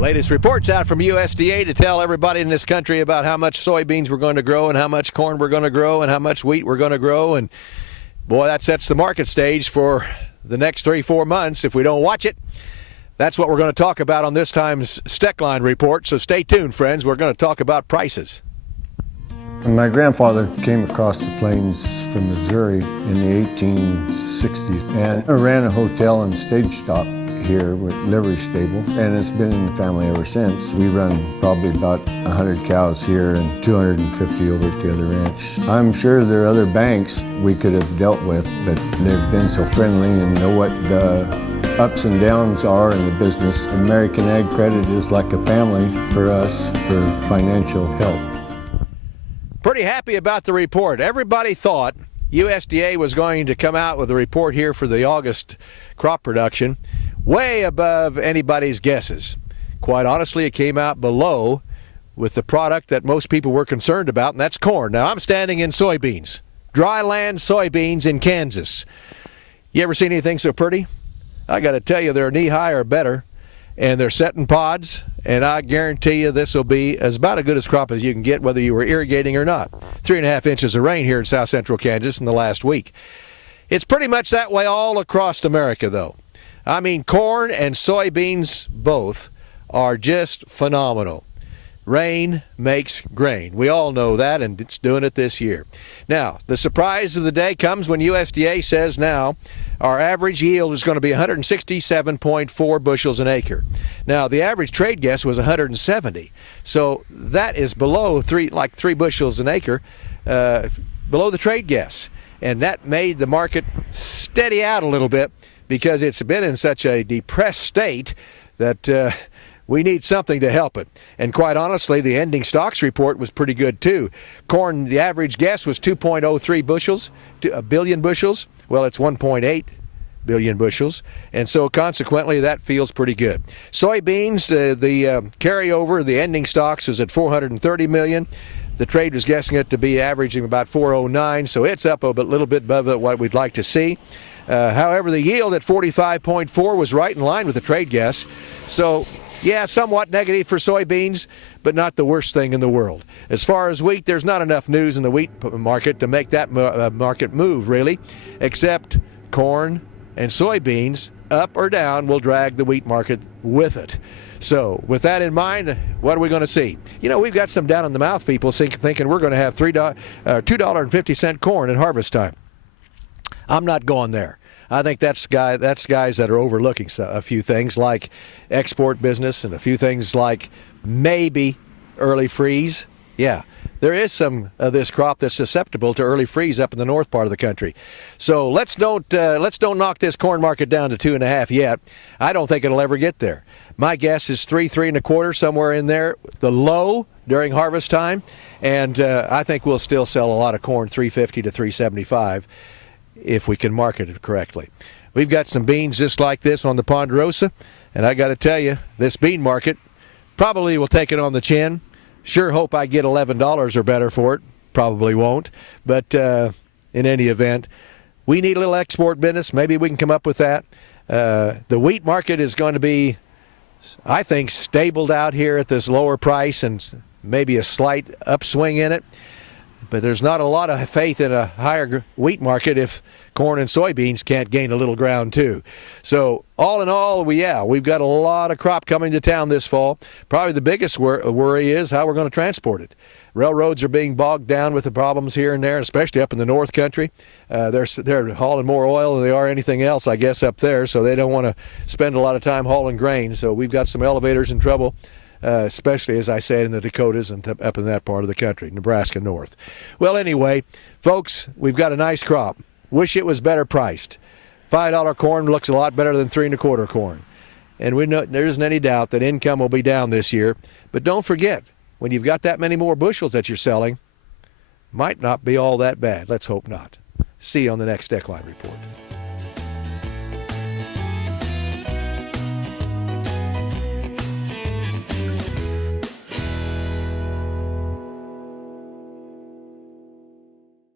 latest reports out from USDA to tell everybody in this country about how much soybeans we're going to grow and how much corn we're going to grow and how much wheat we're going to grow. And boy, that sets the market stage for the next 3-4 months if we don't watch it. That's what we're going to talk about on this time's Steckline Report. So stay tuned, friends. We're going to talk about prices. My grandfather came across the plains from Missouri in the 1860s and ran a hotel and stage stop here with livery stable, and it's been in the family ever since. We run probably about 100 cows here and 250 over at the other ranch. I'm sure there are other banks we could have dealt with, but they've been so friendly and know what the ups and downs are in the business. American Ag Credit is like a family for us for financial help. Pretty happy about the report. Everybody thought USDA was going to come out with a report here for the August crop production way above anybody's guesses. Quite honestly, it came out below with the product that most people were concerned about, and that's corn. Now, I'm standing in soybeans, dry land soybeans in Kansas. You ever seen anything so pretty? I got to tell you, they're knee-high or better, and they're setting pods, and I guarantee you this will be about as good a crop as you can get, whether you were irrigating or not. 3.5 inches of rain here in south central Kansas in the last week. It's pretty much that way all across America, though. I mean, corn and soybeans both are just phenomenal. Rain makes grain. We all know that, and it's doing it this year. Now, the surprise of the day comes when USDA says now our average yield is going to be 167.4 bushels an acre. Now, the average trade guess was 170, so that is below 3 bushels an acre, below the trade guess. And that made the market steady out a little bit because it's been in such a depressed state that we need something to help it. And quite honestly, the ending stocks report was pretty good too. Corn, the average guess was 2.03 bushels, a billion bushels. Well, it's 1.8 billion bushels, and so consequently that feels pretty good. Soybeans, the carryover, the ending stocks was at 430 million. The trade was guessing it to be averaging about 409, so it's up a little bit above what we'd like to see. However, the yield at 45.4 was right in line with the trade guess. So, yeah, somewhat negative for soybeans, but not the worst thing in the world. As far as wheat, there's not enough news in the wheat market to make that market move, really, except corn and soybeans, up or down, will drag the wheat market with it. So, with that in mind, what are we going to see? You know, we've got some down-in-the-mouth people thinking we're going to have $2.50 corn at harvest time. I'm not going there. I think that's guys that are overlooking a few things like export business and a few things like maybe early freeze. Yeah, there is some of this crop that's susceptible to early freeze up in the north part of the country. So let's don't knock this corn market down to 2.5 yet. I don't think it'll ever get there. My guess is 3.25, somewhere in there, the low during harvest time, and I think we'll still sell a lot of corn, 350 to 375. If we can market it correctly. We've got some beans just like this on the Ponderosa, and I got to tell you, this bean market probably will take it on the chin. Sure hope I get $11 or better for it. Probably won't, but in any event, we need a little export business. Maybe we can come up with that. The wheat market is going to be, I think, stabled out here at this lower price and maybe a slight upswing in it. But there's not a lot of faith in a higher wheat market if corn and soybeans can't gain a little ground too. So all in all, we've got a lot of crop coming to town this fall. Probably the biggest worry is how we're going to transport it. Railroads are being bogged down with the problems here and there, especially up in the North Country. They're hauling more oil than they are anything else, I guess, up there, so they don't want to spend a lot of time hauling grain. So we've got some elevators in trouble. Especially, as I said, in the Dakotas and up in that part of the country, Nebraska north. Well, anyway, folks, we've got a nice crop. Wish it was better priced. $5 corn looks a lot better than 3.25 corn. And we know there isn't any doubt that income will be down this year. But don't forget, when you've got that many more bushels that you're selling, might not be all that bad. Let's hope not. See you on the next Steckline Report.